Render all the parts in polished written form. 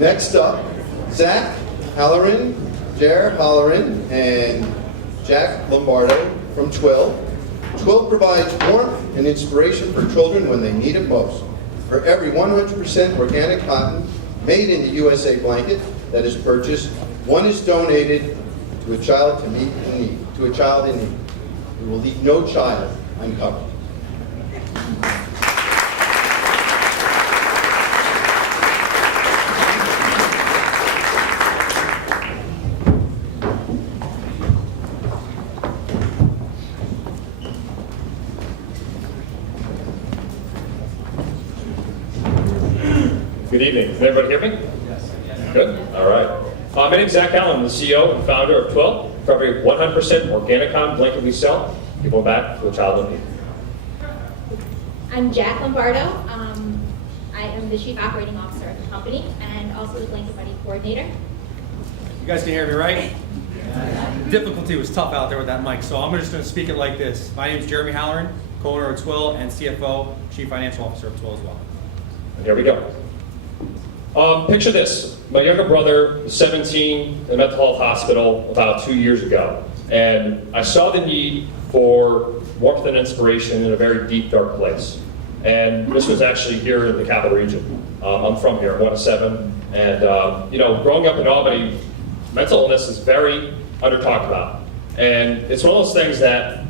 Next up, Zach Halloran, Jer Halloran, and Jack Lombardo from Twill. Twill provides warmth and inspiration for children when they need it most. For every 100% organic cotton made in the USA blanket that is purchased, one is donated to a child to meet in need, to a child in need. We will leave no child uncovered. Good evening. Can everybody hear me? Yes. Good. All right. My name is Zach Allen, the CEO and founder of Twill. For every 100% organic cotton blanket we sell, people back to a child in need. I'm Jack Lombardo. I am the Chief Operating Officer of the company and also the Blanket Buddy Coordinator. You guys can hear me, right? The difficulty was tough out there with that mic, so I'm just going to speak it like this. My name is Jeremy Halloran, co-owner of Twill and CFO, Chief Financial Officer of Twill as well. And here we go. Picture this. My younger brother was 17 in a mental health hospital about 2 years ago. And I saw the need for warmth and inspiration in a very deep, dark place. And this was actually here in the capital region. I'm from here, 107. And growing up in Albany, mental illness is very under talked about. And it's one of those things that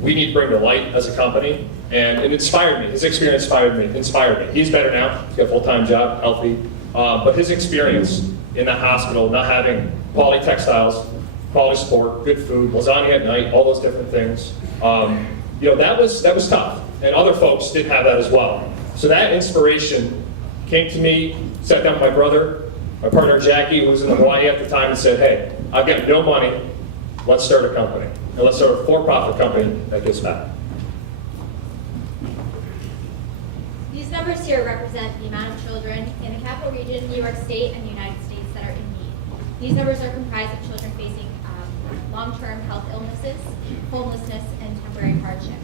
we need to bring to light as a company. And it inspired me. His experience inspired me. He's better now. He's got a full-time job, healthy. But his experience in the hospital, not having quality textiles, quality support, good food, lasagna at night, all those different things, that was tough. And other folks didn't have that as well. So that inspiration came to me, sat down with my brother, my partner Jackie, who was in Hawaii at the time, and said, hey, I've got no money, let's start a company. And let's start a for-profit company that gives back. These numbers here represent the amount of children in the capital region, New York State, and the United States that are in need. These numbers are comprised of children facing long-term health illnesses, homelessness, and temporary hardship.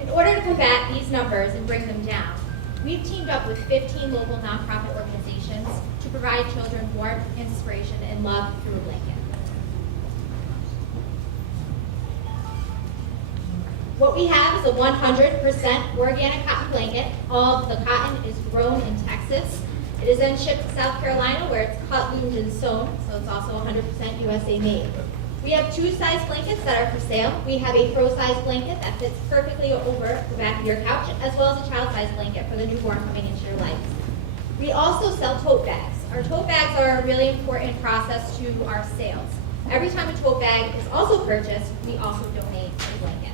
In order to combat these numbers and bring them down, we've teamed up with 15 local nonprofit organizations to provide children warmth, inspiration, and love through a blanket. What we have is a 100% organic cotton blanket. All of the cotton is grown in Texas. It is then shipped to South Carolina where it's cut, loomed, and sewn, so it's also 100% USA made. We have two size blankets that are for sale. We have a throw size blanket that fits perfectly over the back of your couch, as well as a child size blanket for the newborn coming into your life. We also sell tote bags. Our tote bags are a really important process to our sales. Every time a tote bag is also purchased, we also donate a blanket.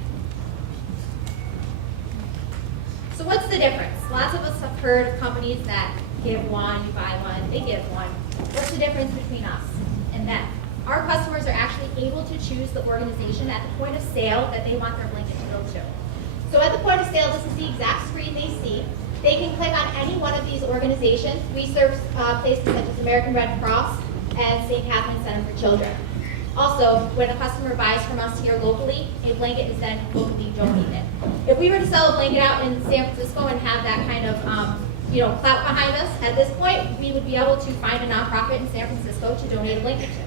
So what's the difference? Lots of us have heard of companies that give one, you buy one, they give one. What's the difference between us and them? Our customers are actually able to choose the organization at the point of sale that they want their blanket to go to. So at the point of sale, this is the exact screen they see. They can click on any one of these organizations. We serve places such as American Red Cross and St. Catherine's Center for Children. Also, when a customer buys from us here locally, a blanket is then locally donated. If we were to sell a blanket out in San Francisco and have that kind of clout behind us, at this point, we would be able to find a nonprofit in San Francisco to donate a blanket to.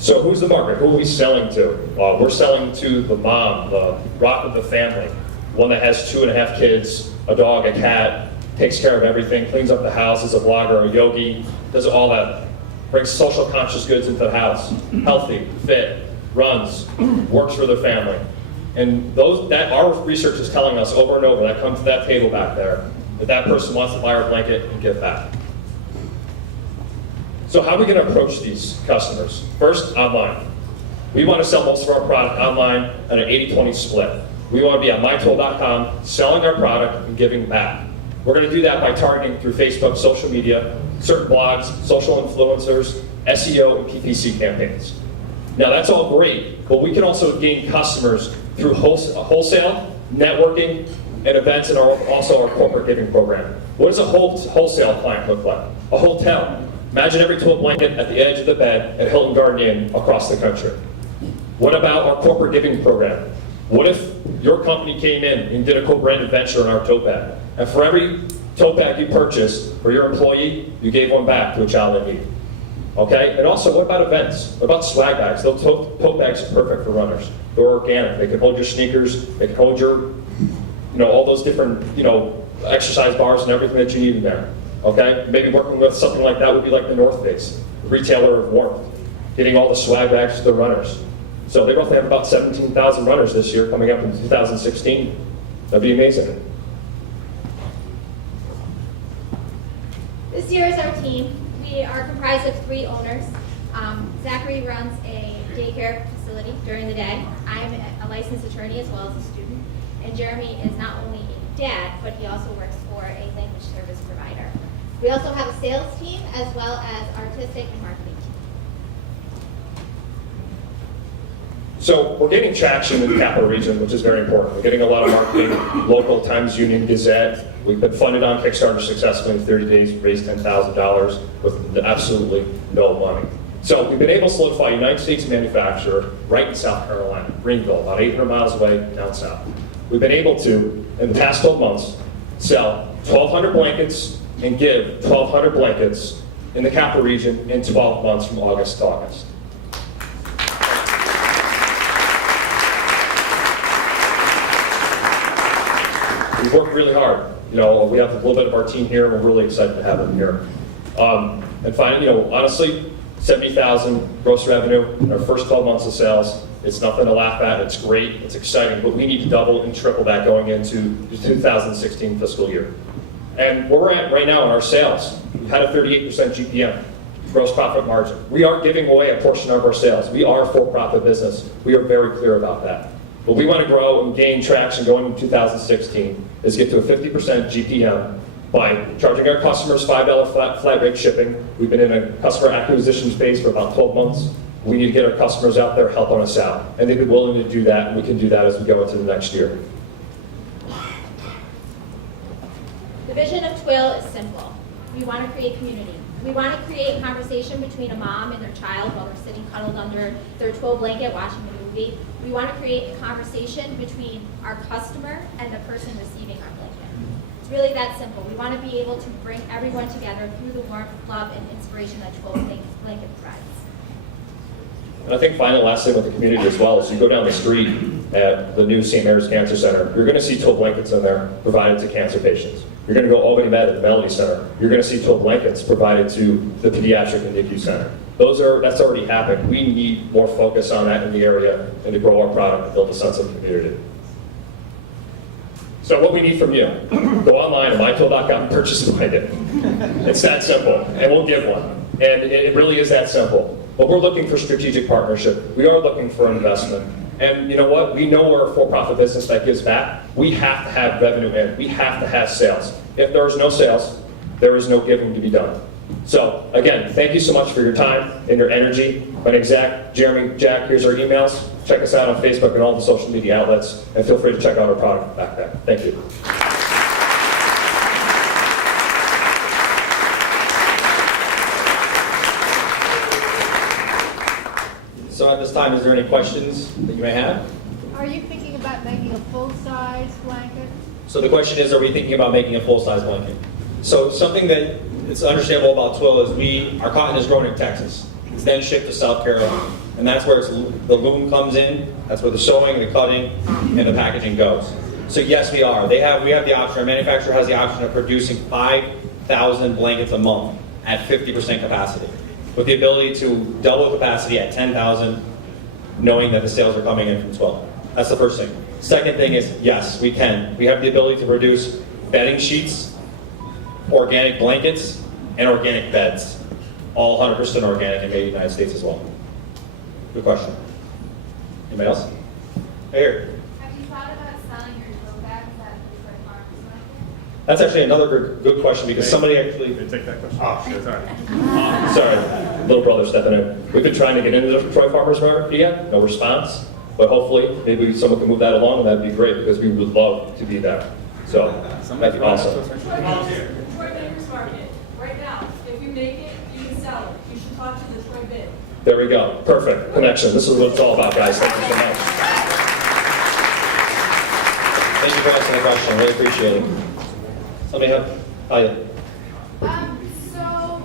So who's the market? Who are we selling to? We're selling to the mom, the rock of the family, one that has 2.5 kids, a dog, a cat, takes care of everything, cleans up the house, is a blogger, a yogi, does all that. Brings social conscious goods into the house, healthy, fit, runs, works for their family. And our research is telling us over and over that comes to that table back there, that person wants to buy our blanket and give back. So how are we going to approach these customers? First, online. We want to sell most of our product online at an 80-20 split. We want to be on mytoll.com, selling our product and giving back. We're going to do that by targeting through Facebook, social media, certain blogs, social influencers, SEO, and PPC campaigns. Now that's all great, but we can also gain customers through wholesale, networking, and events, and also our corporate giving program. What does a wholesale client look like? A hotel. Imagine every Twill blanket at the edge of the bed at Hilton Garden Inn across the country. What about our corporate giving program? What if your company came in and did a co-branded venture in our tote bag? And for every tote bag you purchased for your employee, you gave one back to a child in need. Okay? And also, what about events? What about swag bags? Those tote bags are perfect for runners. They're organic. They can hold your sneakers. They can hold your, all those different, exercise bars and everything that you need in there. Okay? Maybe working with something like that would be like the North Face, retailer of warmth, getting all the swag bags to the runners. So they roughly have about 17,000 runners this year coming up in 2016. That'd be amazing. This year is our team. We are comprised of 3 owners. Zachary runs a daycare facility during the day. I'm a licensed attorney as well as a student. And Jeremy is not only a dad, but he also works for a language service provider. We also have a sales team as well as artistic and marketing team. So we're getting traction in the capital region, which is very important. We're getting a lot of marketing, local Times Union Gazette. We've been funded on Kickstarter successfully in 30 days, raised $10,000 with absolutely no money. So we've been able to solidify a United States manufacturer right in South Carolina, Greenville, about 800 miles away down south. We've been able to, in the past 12 months, sell 1,200 blankets and give 1,200 blankets in the capital region in 12 months from August to August. We've worked really hard. We have a little bit of our team here, and we're really excited to have them here. And finally, honestly, 70,000 gross revenue in our first 12 months of sales. It's nothing to laugh at. It's great. It's exciting. But we need to double and triple that going into the 2016 fiscal year. And where we're at right now in our sales, we had a 38% GPM, gross profit margin. We are giving away a portion of our sales. We are a for-profit business. We are very clear about that. But we want to grow and gain traction going into 2016 is get to a 50% GPM by charging our customers $5 flat rate shipping. We've been in a customer acquisition phase for about 12 months. We need to get our customers out there helping us out. And they've been willing to do that, and we can do that as we go into the next year. The vision of Twill is simple. We want to create community. We want to create conversation between a mom and their child while they're sitting cuddled under their Twill blanket watching a movie. We want to create a conversation between our customer and the person receiving our blanket. It's really that simple. We want to be able to bring everyone together through the warmth, love, and inspiration that Twill blanket provides. And I think finally, lastly, with the community as well, is you go down the street at the new St. Mary's Cancer Center, you're going to see Twill blankets in there provided to cancer patients. You're going to go Albany Med at the Melody Center. You're going to see Twill blankets provided to the Pediatric and NICU Center. That's already happened. We need more focus on that in the area and to grow our product and build a sense of community. So what we need from you, go online at mytwill.com and purchase a blanket. It's that simple, and we'll give one. And it really is that simple. But we're looking for strategic partnership. We are looking for investment. And you know what? We know we're a for-profit business that gives back. We have to have revenue in. We have to have sales. If there is no sales, there is no giving to be done. So again, thank you so much for your time and your energy. My name's Zach, Jeremy, Jack, here's our emails. Check us out on Facebook and all the social media outlets. And feel free to check out our product backpack. Thank you. So at this time, is there any questions that you may have? Are you thinking about making a full-size blanket? So the question is, are we thinking about making a full-size blanket? So something that is understandable about Twill is our cotton is grown in Texas. It's then shipped to South Carolina. And that's where the loom comes in. That's where the sewing, the cutting, and the packaging goes. So yes, we are. We have the option. Our manufacturer has the option of producing 5,000 blankets a month at 50% capacity, with the ability to double capacity at 10,000, knowing that the sales are coming in from Twill. That's the first thing. Second thing is, yes, we can. We have the ability to produce bedding sheets, organic blankets, and organic beds. All 100% organic and made in the United States as well. Good question. Anybody else? Right here. Have you thought about selling your Twill bags at the Detroit Farmers Market? That's actually another good question because somebody actually... Can you take that question? Oh, shit, sorry. Sorry, little brother stepping in. We've been trying to get into the Detroit Farmers Market yet, no response. But hopefully, maybe someone can move that along, and that'd be great because we would love to be there. So, that'd be awesome. Detroit Farmers Market, right now. If you make it, you can sell it. You should talk to Detroit Bid. There we go. Perfect. Connection. This is what it's all about, guys. Thank you so much. for asking the question. I really appreciate it. Somebody have, oh yeah. So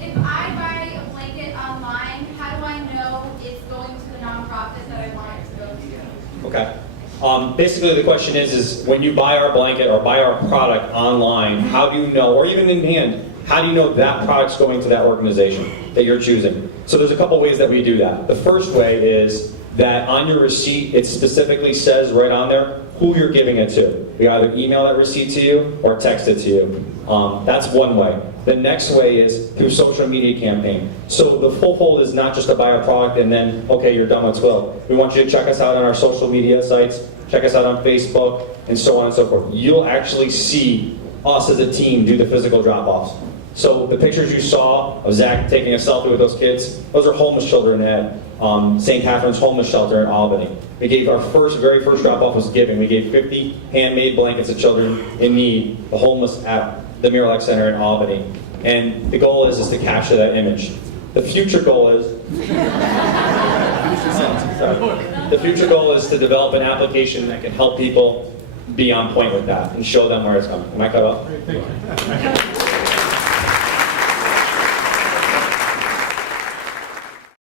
if I buy a blanket online, how do I know it's going to the nonprofit that I want it to go to? Okay. Basically, the question is when you buy our blanket or buy our product online, how do you know, or even in hand, how do you know that product's going to that organization that you're choosing? So there's a couple ways that we do that. The first way is that on your receipt, it specifically says right on there who you're giving it to. We either email that receipt to you or text it to you. That's one way. The next way is through social media campaign. So the full hold is not just to buy a product and then, okay, you're done with Twill. We want you to check us out on our social media sites, check us out on Facebook, and so on and so forth. You'll actually see us as a team do the physical drop-offs. So the pictures you saw of Zach taking a selfie with those kids, those are homeless children at St. Catherine's Homeless Shelter in Albany. We gave our very first drop-off was giving. We gave 50 handmade blankets to children in need, the homeless at the Miralax Center in Albany. And the goal is to capture that image. The future goal is the future goal is to develop an application that can help people be on point with that and show them where it's coming. Am I cut off?